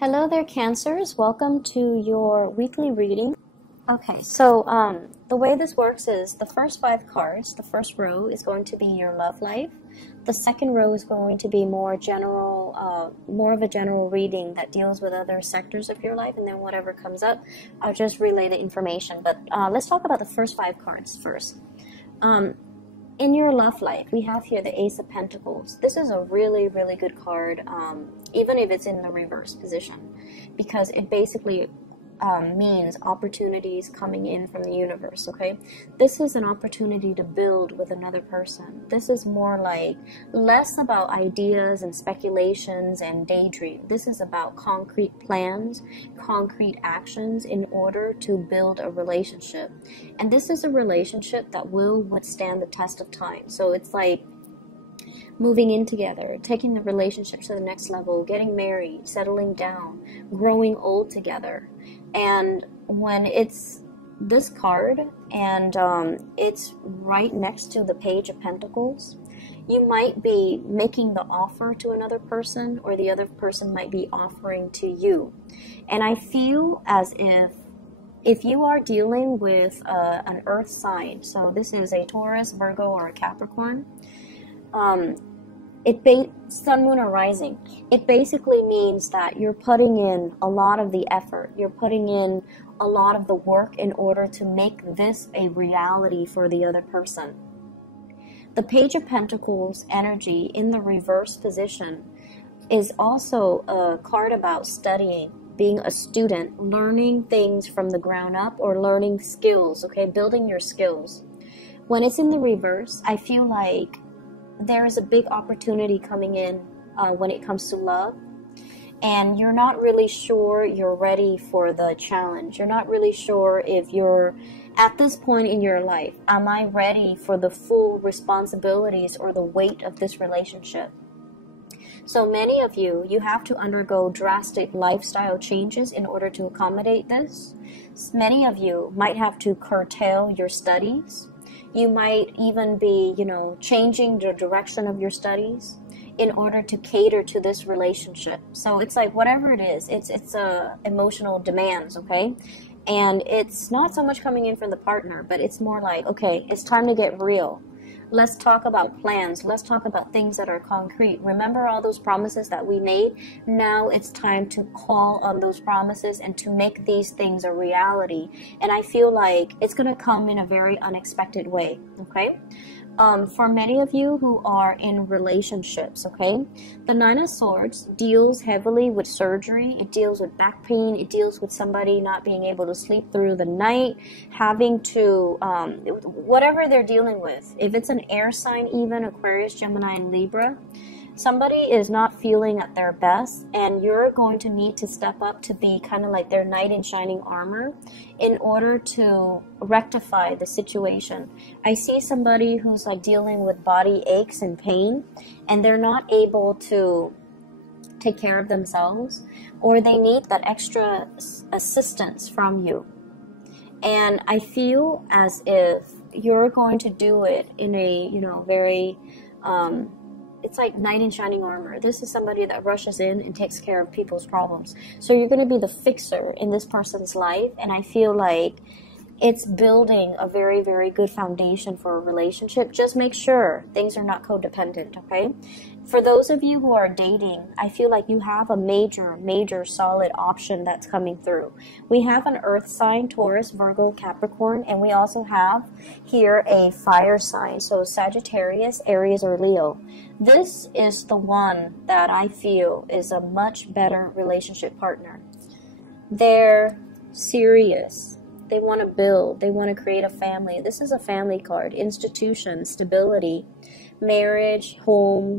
Hello there, Cancers. Welcome to your weekly reading. Okay, so the way this works is the first 5 cards, the first row is going to be your love life. The second row is going to be more general, more of a general reading that deals with other sectors of your life, and then whatever comes up, I'll just relay the information. But let's talk about the first 5 cards first. In your love life, we have here the Ace of Pentacles. This is a really, really good card, even if it's in the reverse position, because it basically means opportunities coming in from the universe, okay? This is an opportunity to build with another person. This is more like less about ideas and speculations and daydream. This is about concrete plans, concrete actions in order to build a relationship. And this is a relationship that will withstand the test of time. So it's like moving in together, taking the relationship to the next level, getting married, settling down, growing old together. And when it's this card and it's right next to the Page of Pentacles, you might be making the offer to another person, or the other person might be offering to you. And I feel as if you are dealing with an earth sign, so this is a Taurus, Virgo, or a Capricorn, Sun, Moon, or Rising, it basically means that you're putting in a lot of the effort. You're putting in a lot of the work in order to make this a reality for the other person. The Page of Pentacles energy in the reverse position is also a card about studying, being a student, learning things from the ground up, or learning skills, okay, building your skills. When it's in the reverse, I feel like there is a big opportunity coming in when it comes to love, and you're not really sure you're ready for the challenge. You're not really sure if you're at this point in your life, am I ready for the full responsibilities or the weight of this relationship? So many of you have to undergo drastic lifestyle changes in order to accommodate this. Many of you might have to curtail your studies. You might even be, changing the direction of your studies in order to cater to this relationship. So it's like whatever it is, it's emotional demands, okay? And it's not so much coming in from the partner, but it's more like, okay, it's time to get real. Let's talk about plans. Let's talk about things that are concrete. Remember all those promises that we made? Now it's time to call on those promises and to make these things a reality. And I feel like it's going to come in a very unexpected way, okay? For many of you who are in relationships, okay, the Nine of Swords deals heavily with surgery. It deals with back pain. It deals with somebody not being able to sleep through the night, having to, whatever they're dealing with. If it's an air sign, even Aquarius, Gemini, and Libra, somebody is not feeling at their best, and you're going to need to step up to be kind of like their knight in shining armor in order to rectify the situation. I see somebody who's like dealing with body aches and pain, and they're not able to take care of themselves, or they need that extra assistance from you. And I feel as if you're going to do it in a, very, it's like knight in shining armor. This is somebody that rushes in and takes care of people's problems. So you're going to be the fixer in this person's life. And I feel like it's building a very, very good foundation for a relationship. Just make sure things are not codependent, okay? For those of you who are dating, I feel like you have a major, major solid option that's coming through. We have an earth sign, Taurus, Virgo, Capricorn, and we also have here a fire sign, so Sagittarius, Aries, or Leo. This is the one that I feel is a much better relationship partner. They're serious. They want to build. They want to create a family. This is a family card. Institution, stability, marriage, home,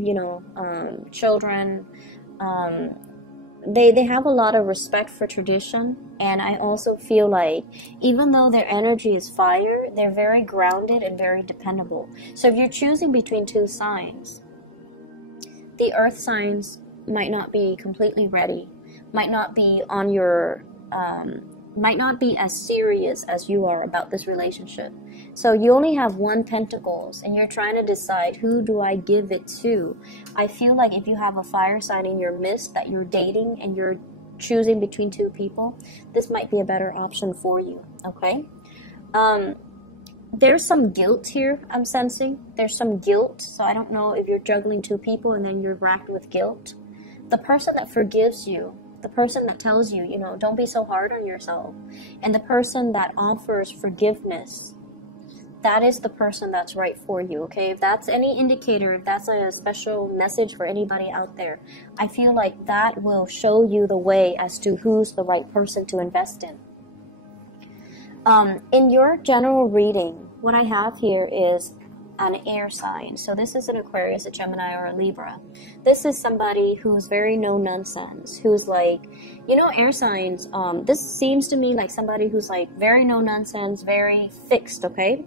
children. They have a lot of respect for tradition. And I also feel like even though their energy is fire, they're very grounded and very dependable. So if you're choosing between 2 signs, the earth signs might not be completely ready, might not be on your, might not be as serious as you are about this relationship. So you only have 1 pentacles and you're trying to decide, who do I give it to? I feel like if you have a fire sign in your midst that you're dating and you're choosing between two people, this might be a better option for you, okay? There's some guilt here, I'm sensing. There's some guilt, so I don't know if you're juggling two people and then you're racked with guilt. The person that forgives you, the person that tells you, you know, don't be so hard on yourself, and the person that offers forgiveness, that is the person that's right for you, okay? If that's any indicator, if that's a special message for anybody out there, I feel like that will show you the way as to who's the right person to invest in. In your general reading, what I have here is an air sign. So this is an Aquarius, a Gemini, or a Libra. This is somebody who's very no-nonsense, who's like, you know, air signs, this seems to me like somebody who's like very no-nonsense, very fixed, okay?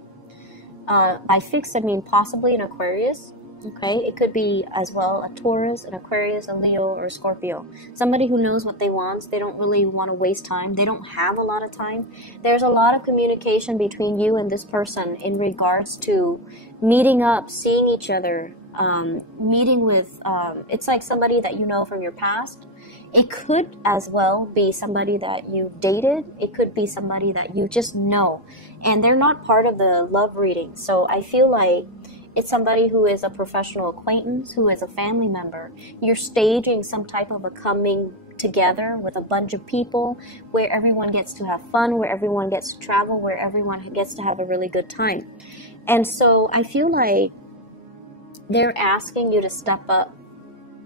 By fixed, I mean possibly an Aquarius, okay? It could be as well a Taurus, an Aquarius, a Leo, or a Scorpio. Somebody who knows what they want. They don't really want to waste time. They don't have a lot of time. There's a lot of communication between you and this person in regards to meeting up, seeing each other, meeting with, it's like somebody that you know from your past. It could as well be somebody that you've dated. It could be somebody that you just know, and they're not part of the love reading. So I feel like it's somebody who is a professional acquaintance, who is a family member. You're staging some type of a coming together with a bunch of people where everyone gets to have fun, where everyone gets to travel, where everyone gets to have a really good time. And so I feel like they're asking you to step up.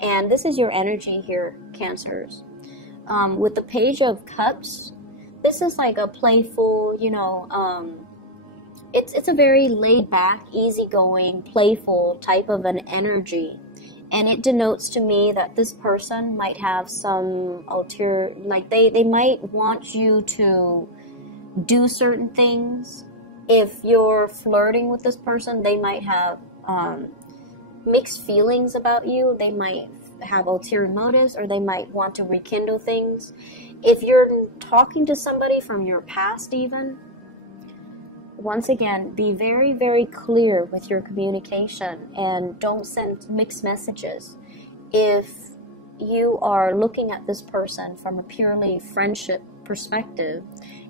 And this is your energy here, Cancers. With the Page of Cups, this is like a playful, you know, it's a very laid back, easygoing, playful type of an energy. And it denotes to me that this person might have some ulterior, like they might want you to do certain things. If you're flirting with this person, they might have mixed feelings about you. They might have ulterior motives, or they might want to rekindle things. If you're talking to somebody from your past even, once again, be very, very clear with your communication and don't send mixed messages. If you are looking at this person from a purely friendship perspective,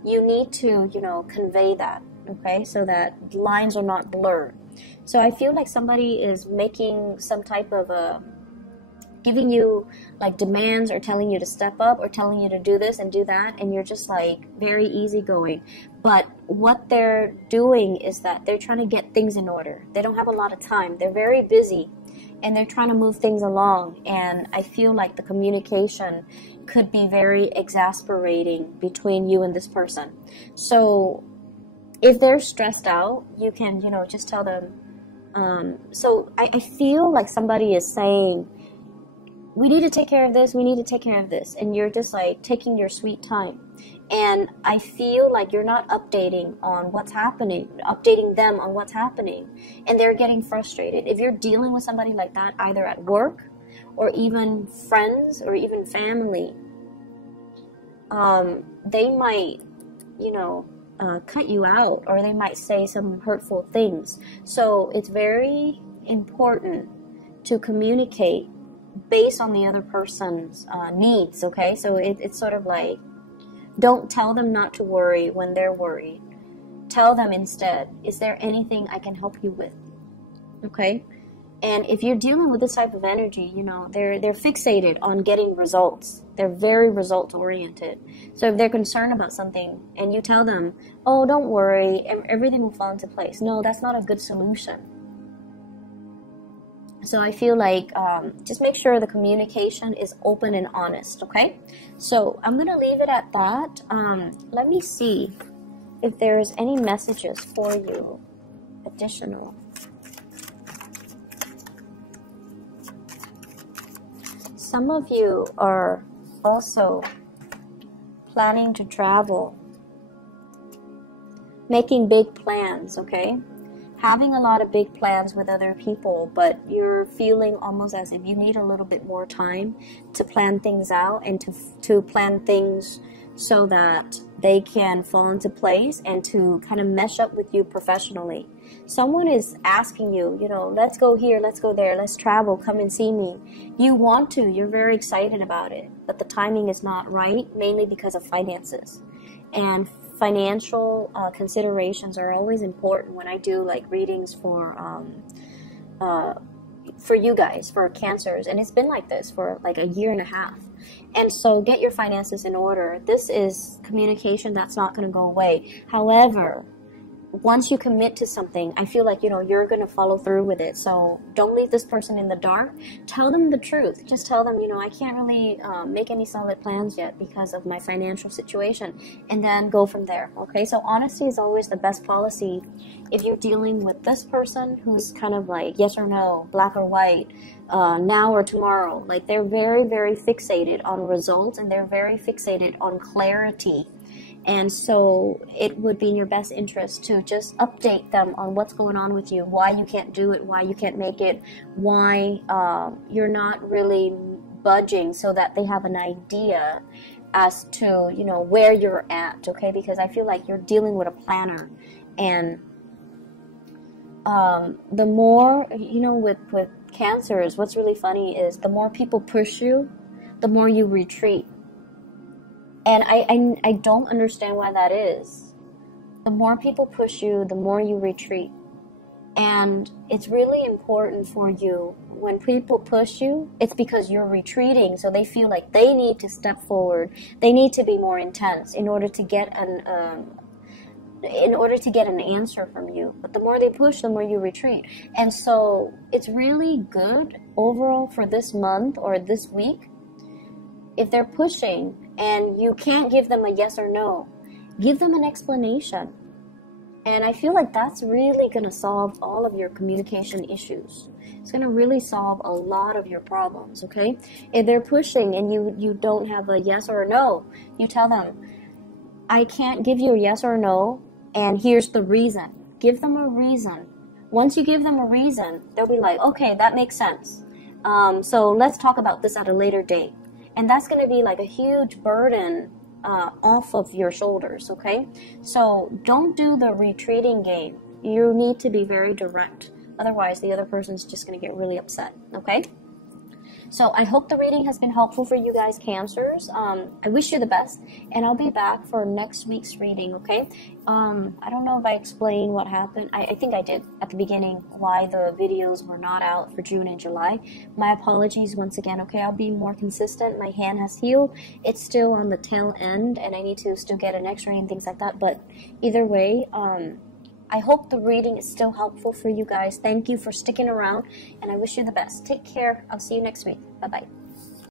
you need to, you know, convey that, okay, so that lines are not blurred. So I feel like somebody is making some type of a, giving you like demands, or telling you to step up, or telling you to do this and do that, and you're just like very easygoing. But what they're doing is that they're trying to get things in order. They don't have a lot of time. They're very busy, and they're trying to move things along. And I feel like the communication could be very exasperating between you and this person. So if they're stressed out, you can, you know, just tell them. So I feel like somebody is saying, we need to take care of this, we need to take care of this. And you're just like taking your sweet time. And I feel like you're not updating on what's happening, updating them on what's happening. And they're getting frustrated. If you're dealing with somebody like that, either at work or even friends or even family, they might, you know, cut you out, or they might say some hurtful things. So it's very important to communicate based on the other person's needs, okay? So it's sort of like, don't tell them not to worry when they're worried. Tell them instead, is there anything I can help you with, okay? And if you're dealing with this type of energy, you know, they're fixated on getting results. They're very result oriented. So if they're concerned about something and you tell them, oh, don't worry, everything will fall into place. No, that's not a good solution. So I feel like just make sure the communication is open and honest, okay? So I'm going to leave it at that. Let me see if there's any messages for you additional. Some of you are also planning to travel, making big plans, okay? Having a lot of big plans with other people, but you're feeling almost as if you need a little bit more time to plan things out and to plan things so that they can fall into place and to kind of mesh up with you professionally. Someone is asking you, you know, let's go here, let's go there, let's travel, come and see me. You want to, you're very excited about it, but the timing is not right, mainly because of finances. And financial considerations are always important when I do like readings for you guys, for cancers. And it's been like this for like a year and a half. And so get your finances in order. This is communication that's not going to go away. However, once you commit to something, I feel like, you know, you're going to follow through with it. So don't leave this person in the dark. Tell them the truth. Just tell them, you know, I can't really make any solid plans yet because of my financial situation. And then go from there. Okay, so honesty is always the best policy if you're dealing with this person who's kind of like yes or no, black or white, now or tomorrow. Like they're very, very fixated on results, and they're very fixated on clarity. And so it would be in your best interest to just update them on what's going on with you, why you can't do it, why you can't make it, why you're not really budging, so that they have an idea as to, you know, where you're at, okay? Because I feel like you're dealing with a planner. And the more, you know, with cancers, what's really funny is the more people push you, the more you retreat. And I don't understand why that is. The more people push you, the more you retreat. And it's really important for you, when people push you, it's because you're retreating. So they feel like they need to step forward. They need to be more intense in order to get an answer from you. But the more they push, the more you retreat. And so it's really good overall for this month or this week. If they're pushing and you can't give them a yes or no, give them an explanation. And I feel like that's really going to solve all of your communication issues. It's going to really solve a lot of your problems, okay? If they're pushing and you don't have a yes or a no, you tell them, I can't give you a yes or a no, and here's the reason. Give them a reason. Once you give them a reason, they'll be like, okay, that makes sense. So let's talk about this at a later date. And that's going to be like a huge burden off of your shoulders, okay? So don't do the retreating game. You need to be very direct. Otherwise, the other person's just going to get really upset, okay? So I hope the reading has been helpful for you guys, Cancers. I wish you the best, and I'll be back for next week's reading, okay? I don't know if I explained what happened. I think I did at the beginning, why the videos were not out for June and July. My apologies once again, okay? I'll be more consistent. My hand has healed. It's still on the tail end, and I need to still get an x-ray and things like that. But either way, I hope the reading is still helpful for you guys. Thank you for sticking around, and I wish you the best. Take care. I'll see you next week. Bye-bye.